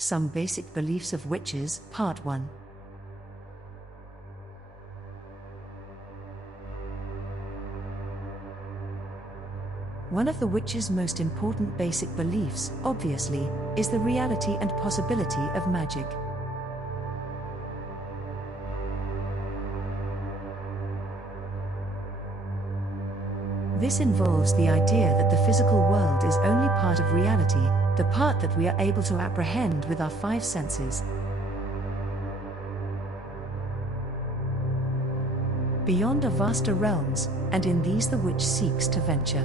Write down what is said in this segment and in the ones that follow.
Some basic beliefs of witches, Part 1. One of the witch's most important basic beliefs, obviously, is the reality and possibility of magic. This involves the idea that the physical world is only part of reality, the part that we are able to apprehend with our five senses. Beyond are vaster realms, and in these the witch seeks to venture.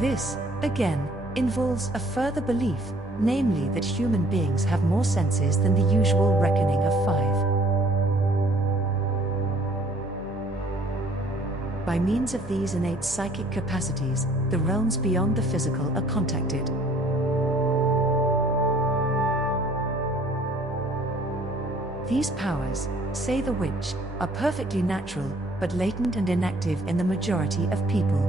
This, again, involves a further belief, namely that human beings have more senses than the usual reckoning of five. By means of these innate psychic capacities, the realms beyond the physical are contacted. These powers, say the witch, are perfectly natural, but latent and inactive in the majority of people.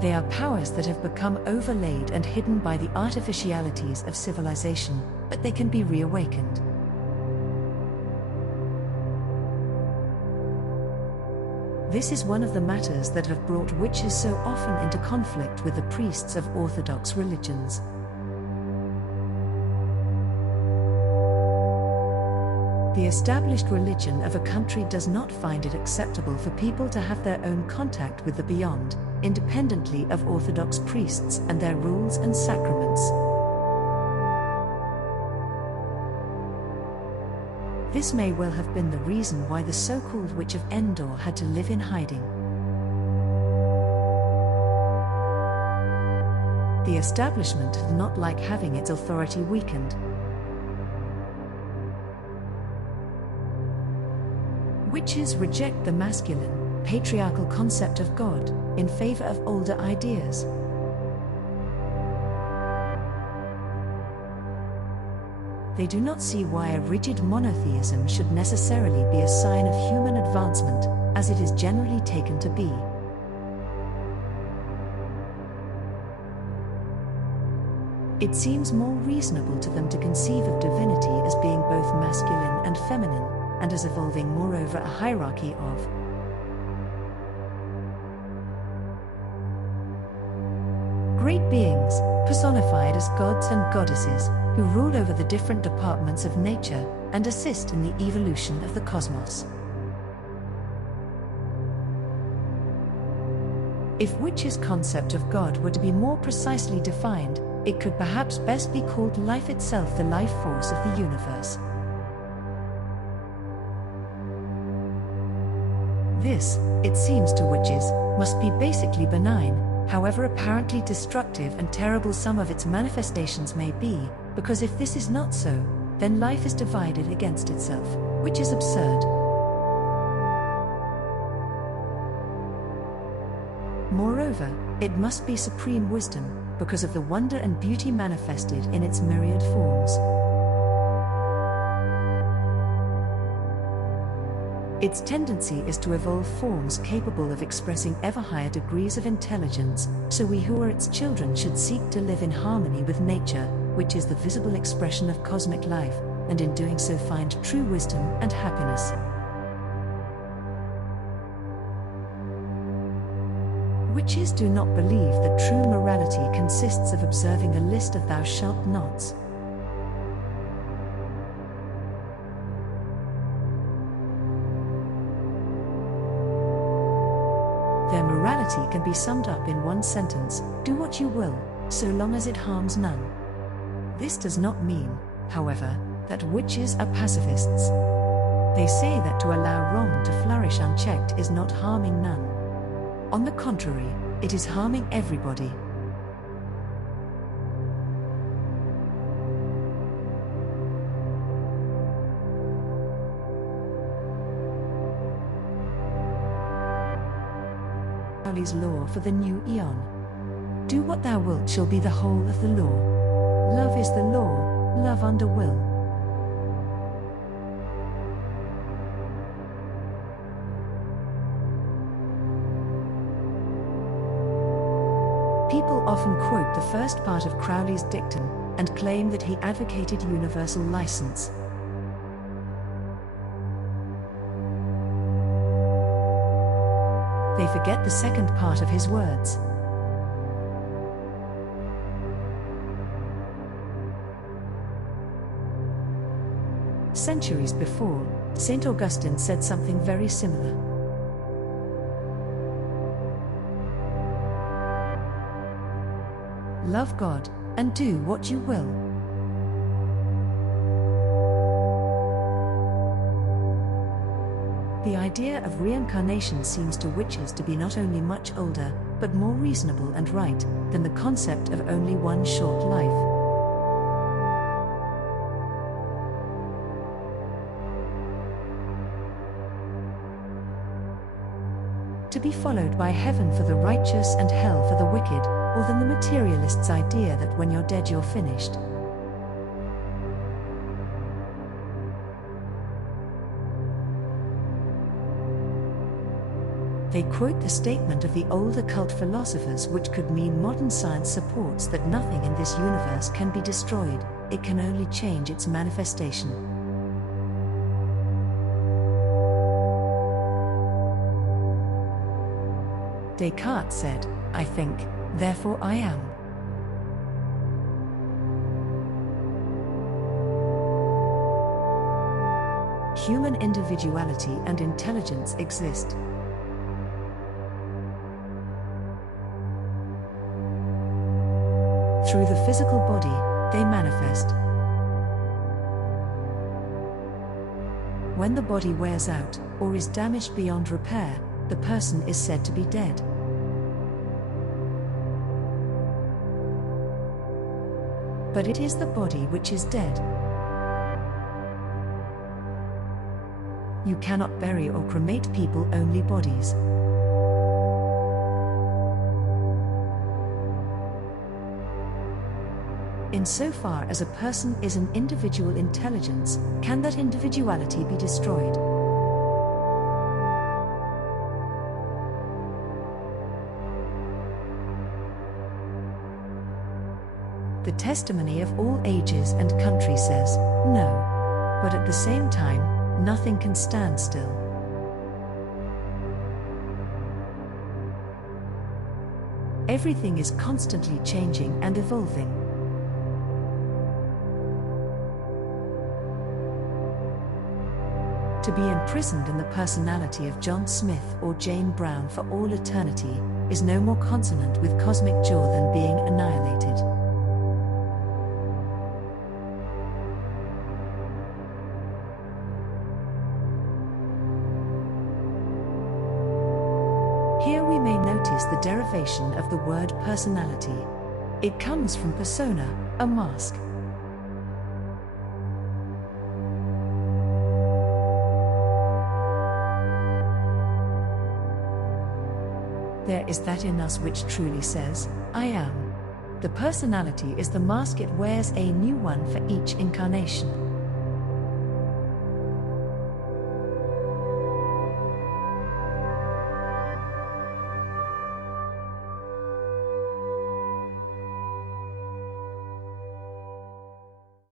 They are powers that have become overlaid and hidden by the artificialities of civilization, but they can be reawakened. This is one of the matters that have brought witches so often into conflict with the priests of orthodox religions. The established religion of a country does not find it acceptable for people to have their own contact with the beyond, independently of orthodox priests and their rules and sacraments. This may well have been the reason why the so-called Witch of Endor had to live in hiding. The establishment did not like having its authority weakened. Witches reject the masculine, patriarchal concept of God, in favor of older ideas. They do not see why a rigid monotheism should necessarily be a sign of human advancement, as it is generally taken to be. It seems more reasonable to them to conceive of divinity as being both masculine and feminine, and as evolving moreover a hierarchy of great beings, personified as gods and goddesses, who rule over the different departments of nature, and assist in the evolution of the cosmos. If witches' concept of God were to be more precisely defined, it could perhaps best be called life itself, the life force of the universe. This, it seems to witches, must be basically benign, however apparently destructive and terrible some of its manifestations may be, because if this is not so, then life is divided against itself, which is absurd. Moreover, it must be supreme wisdom, because of the wonder and beauty manifested in its myriad forms. Its tendency is to evolve forms capable of expressing ever higher degrees of intelligence, so we who are its children should seek to live in harmony with nature, which is the visible expression of cosmic life, and in doing so find true wisdom and happiness. Witches do not believe that true morality consists of observing a list of thou shalt nots. Their morality can be summed up in one sentence: do what you will, so long as it harms none. This does not mean, however, that witches are pacifists. They say that to allow wrong to flourish unchecked is not harming none. On the contrary, it is harming everybody. Law for the new eon. Do what thou wilt shall be the whole of the law. Love is the law, love under will. often quote the first part of Crowley's dictum and claim that he advocated universal license. They forget the second part of his words. Centuries before, St. Augustine said something very similar. Love God, and do what you will. The idea of reincarnation seems to witches to be not only much older, but more reasonable and right, than the concept of only one short life. To be followed by heaven for the righteous and hell for the wicked, or than the materialist's idea that when you're dead you're finished. They quote the statement of the old occult philosophers, which could mean modern science supports that nothing in this universe can be destroyed, it can only change its manifestation. Descartes said, "I think, therefore I am." Human individuality and intelligence exist. Through the physical body, they manifest. When the body wears out, or is damaged beyond repair, the person is said to be dead. But it is the body which is dead. You cannot bury or cremate people, only bodies. Insofar as a person is an individual intelligence, can that individuality be destroyed? The testimony of all ages and countries says, no. But at the same time, nothing can stand still. Everything is constantly changing and evolving. To be imprisoned in the personality of John Smith or Jane Brown for all eternity is no more consonant with cosmic jaw than being annihilated. Here we may notice the derivation of the word personality. It comes from persona, a mask. There is that in us which truly says, I am. The personality is the mask, it wears a new one for each incarnation.